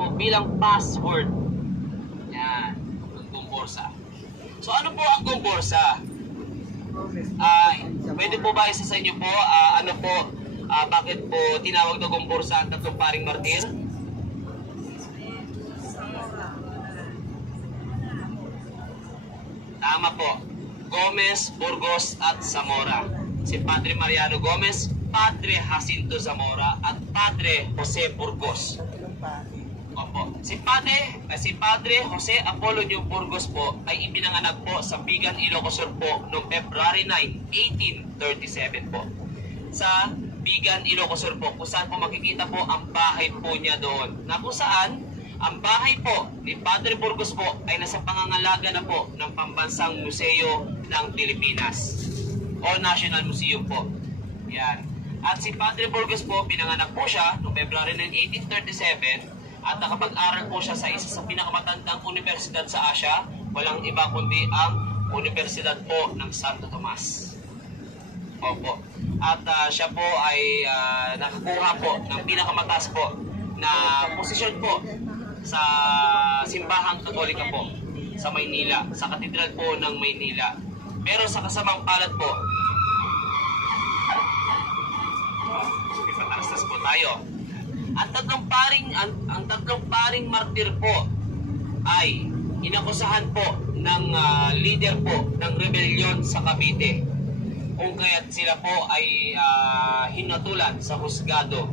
po bilang password. Yan, ang Gomborsa. So ano po ang Gomborsa? Pwede po ba isa sa inyo po, bakit po tinawag na Gomborsa ang tatlong paring martir? Tama po. Gomez, Burgos at Zamora. Si Padre Mariano Gomez, Padre Jacinto Zamora at Padre Jose Burgos. Opo. Si Padre Jose Apolonio Burgos po ay ipinanganak po sa Bigan, Ilocos Sur po noong February 9, 1837 po. Sa Bigan, Ilocos Sur po, kung saan po makikita po ang bahay po niya doon. Na kung saan ang bahay po ni Padre Burgos po ay nasa pangangalaga na po ng Pambansang Museo ng Pilipinas o National Museum po. Yan. At si Padre Burgos po, pinanganak po siya noong February 9, 1837 at nakapag-aral po siya sa isa sa pinakamatandang universidad sa Asia, walang iba kundi ang Universidad po ng Santo Tomas. Opo. At siya po ay nakakuha po ng pinakamataas po na posisyon po sa simbahang Katolika po sa Maynila, sa Katedral po ng Maynila. Pero sa kasamang palad po, patalastas po tayo. Ang tatlong paring martir po ay inakusahan po ng leader po ng rebellion sa Cavite, kung kaya't sila po ay hinatulan sa husgado.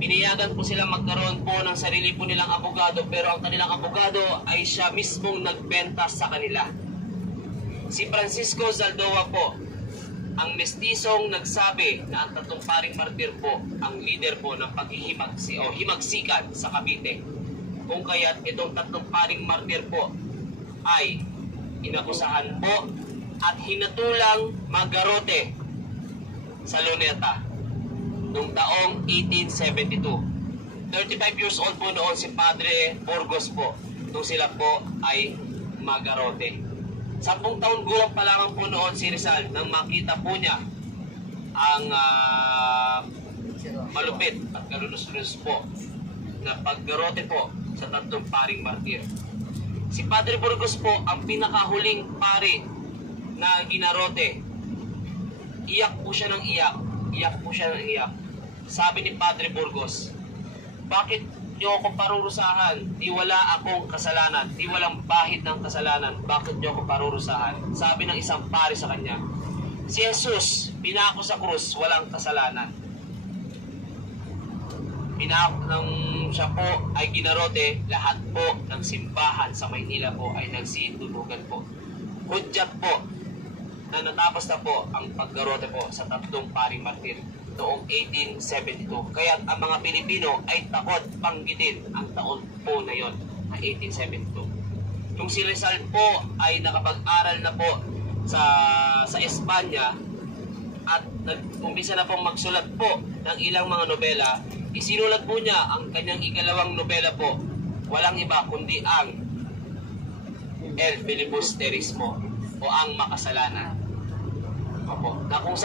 Pinayagan po silang magkaroon po ng sarili po nilang abogado, pero ang kanilang abogado ay siya mismong nagbenta sa kanila. Si Francisco Zaldoa po, ang mestisong nagsabi na ang tatlong paring martir po ang leader po ng himagsikan sa Cavite. Kung kaya't itong tatlong paring martir po ay inakusahan po at hinatulang magarote sa Luneta noong taong 1872. 35 years old po noon si Padre Burgos po nung sila po ay magarote. 10 taon gulang pa lamang po noon si Rizal nang makita po niya ang malupit at kalunos-lunos po na paggarote po sa tatlong paring martir. Si Padre Burgos po ang pinakahuling pari na ginarote. Iyak po siya ng iyak. Sabi ni Padre Burgos, bakit niyo ako parurusahan? Di wala akong kasalanan. Di walang bahid ng kasalanan. Bakit niyo ako parurusahan? Sabi ng isang pari sa kanya, si Jesus, pinako sa krus, walang kasalanan. Nang siya po ay ginarote, lahat po ng simbahan sa Maynila po ay nagsitulugan po. Hudyat po na natapos na po ang paggarote po sa tatlong paring martir noong 1872. Kaya ang mga Pilipino ay takot banggitin ang taon po na yon, na 1872. Yung si Rizal po ay nakapag-aral na po sa Espanya at nag-umpisa na pong magsulat po ng ilang mga nobela. Isinulat po niya ang kanyang ikalawang nobela po, walang iba kundi ang El Filibusterismo o ang makasalanan. Opo, na kung